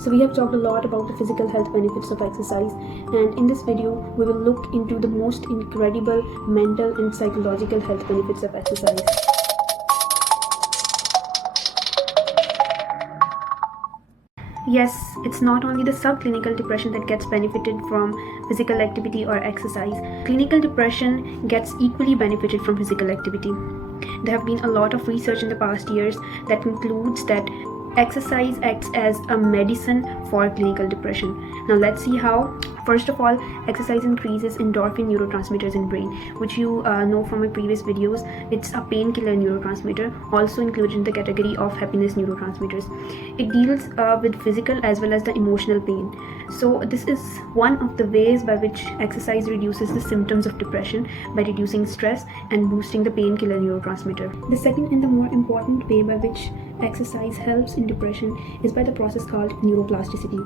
So we have talked a lot about the physical health benefits of exercise, and in this video we will look into the most incredible mental and psychological health benefits of exercise. Yes, it's not only the subclinical depression that gets benefited from physical activity or exercise. Clinical depression gets equally benefited from physical activity. There have been a lot of research in the past years that concludes that exercise acts as a medicine for clinical depression. Now let's see how. First of all, exercise increases endorphin neurotransmitters in brain, which you know from my previous videos. It's a painkiller neurotransmitter, also included in the category of happiness neurotransmitters. It deals with physical as well as the emotional pain. So this is one of the ways by which exercise reduces the symptoms of depression, by reducing stress and boosting the painkiller neurotransmitter. The second and the more important way by which exercise helps in depression is by the process called neuroplasticity.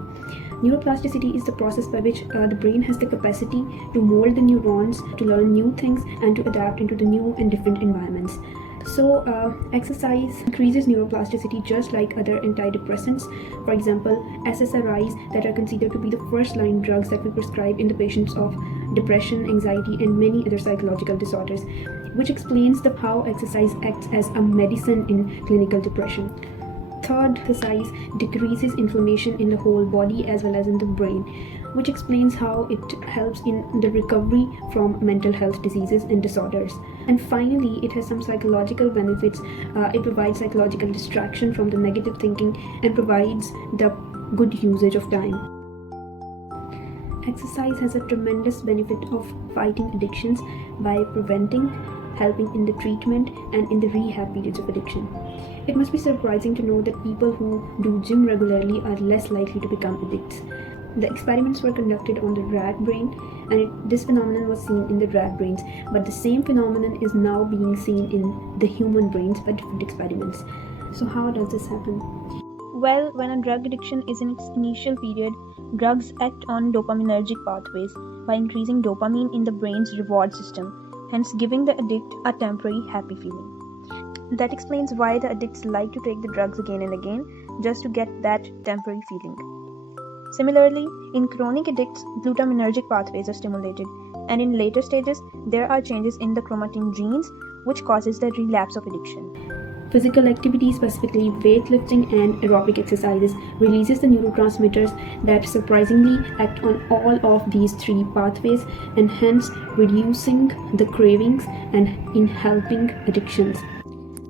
Neuroplasticity is the process by which the brain has the capacity to mold the neurons, to learn new things, and to adapt into the new and different environments. So exercise increases neuroplasticity just like other antidepressants. For example, SSRIs that are considered to be the first line drugs that we prescribe in the patients of depression, anxiety, and many other psychological disorders, which explains how exercise acts as a medicine in clinical depression. Third, exercise decreases inflammation in the whole body as well as in the brain, which explains how it helps in the recovery from mental health diseases and disorders. And finally, it has some psychological benefits. It provides psychological distraction from the negative thinking and provides the good usage of time. Exercise has a tremendous benefit of fighting addictions by preventing, helping in the treatment and in the rehab periods of addiction. It must be surprising to know that people who do gym regularly are less likely to become addicts. The experiments were conducted on the rat brain, and this phenomenon was seen in the rat brains, but the same phenomenon is now being seen in the human brains by different experiments. So how does this happen? Well, when a drug addiction is in its initial period, drugs act on dopaminergic pathways by increasing dopamine in the brain's reward system, hence giving the addict a temporary happy feeling. That explains why the addicts like to take the drugs again and again, just to get that temporary feeling. Similarly, in chronic addicts, glutaminergic pathways are stimulated, and in later stages, there are changes in the chromatin genes, which causes the relapse of addiction. Physical activity, specifically weightlifting and aerobic exercises, releases the neurotransmitters that surprisingly act on all of these three pathways, and hence reducing the cravings and in helping addictions.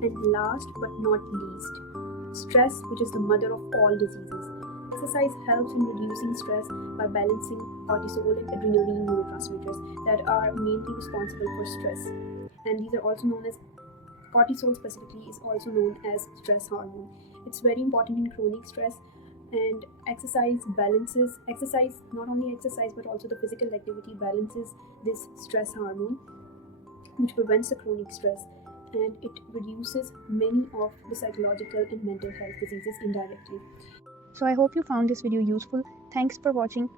And last but not least, stress, which is the mother of all diseases. Exercise helps in reducing stress by balancing cortisol and adrenaline neurotransmitters that are mainly responsible for stress. And these are also known as cortisol, specifically is also known as stress hormone. It's very important in chronic stress, and exercise, not only exercise but also the physical activity balances this stress hormone, which prevents the chronic stress, and it reduces many of the psychological and mental health diseases indirectly. So I hope you found this video useful. Thanks for watching.